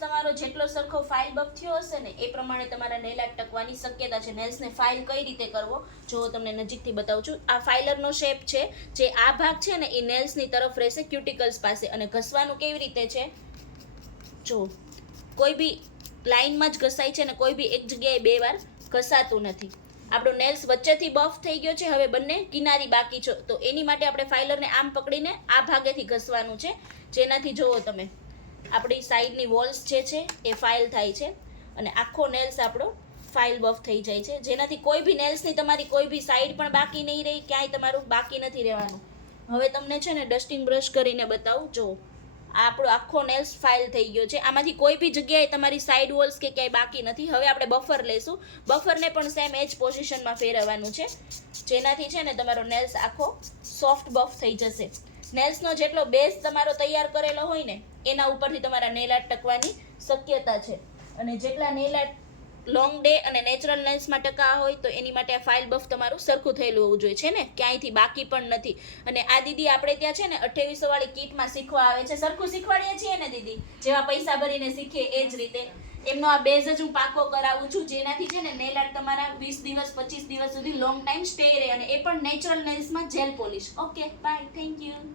તમારો જેટલો સરખો ફાઇલ બફ થયો હશે ને એ પ્રમાણે તમારા નેલ આર્ટ ટકવાની શક્યતા છે. નેલ્સને ફાઇલ કઈ રીતે કરવો જો તમને નજીકથી બતાવું છું. આ ફાઇલરનો શેપ છે, જે આ ભાગ છે ને એ નેલ્સની તરફ રહેશે ક્યુટિકલ્સ પાસે. અને ઘસવાનું કેવી રીતે છે જો, કોઈ બી લાઇનમાં જ ઘસાય છે ને કોઈ બી એક જગ્યાએ બે વાર ઘસાતું નથી. આપણો નેલ્સ વચ્ચેથી બફ થઈ ગયો છે, હવે બંને કિનારી બાકી છે, તો એની માટે આપણે ફાઇલરને આમ પકડીને આ ભાગેથી ઘસવાનું છે, જેનાથી જુઓ તમે આપણી સાઈડની વોલ્સ જે છે એ ફાઇલ થાય છે અને આખો નેલ્સ આપણો ફાઇલ બફ થઈ જાય છે, જેનાથી કોઈ બી નેલ્સની તમારી કોઈ બી સાઈડ પણ બાકી નહીં રહે, ક્યાંય તમારું બાકી નથી રહેવાનું. હવે તમને છે ને ડસ્ટિંગ બ્રશ કરીને બતાવું. જો આ આપણો આખો નેલ્સ ફાઇલ થઈ ગયો છે, આમાંથી કોઈ બી જગ્યાએ તમારી સાઈડ વોલ્સ કે ક્યાંય બાકી નથી. હવે આપણે બફર લેશું. બફરને પણ સેમ એ જ પોઝિશનમાં ફેરવવાનું છે, જેનાથી છે ને તમારો નેલ્સ આખો સોફ્ટ બફ થઈ જશે. નેલ્સનો જેટલો બેઝ તમારો તૈયાર કરેલો હોય ને એના ઉપરથી તમારા નેલ આર્ટ ટકવાની શક્યતા છે. અને જેટલા નેલ આર્ટ લોંગ ડે અને નેચરલ નેલ્સમાં ટકા હોય તો એની માટે આ ફાઇલ બફ તમારું સરખું થયેલું હોવું જોઈએ છે ને, ક્યાંયથી બાકી પણ નથી. અને આ દીદી આપણે ત્યાં છે ને 2800 વાળી કીટમાં શીખવા આવે છે. સરખું શીખવાડીએ છીએ ને દીદી, જેવા પૈસા ભરીને શીખીએ એ જ રીતે. એમનો આ બેઝ જ હું પાકો કરાવું છું, જેનાથી છે ને નેલ આર્ટ તમારા 20 દિવસ 25 દિવસ સુધી લોંગ ટાઈમ સ્ટે રહે, અને એ પણ નેચરલ નેલ્સમાં gel polish. Okay bye, thank you.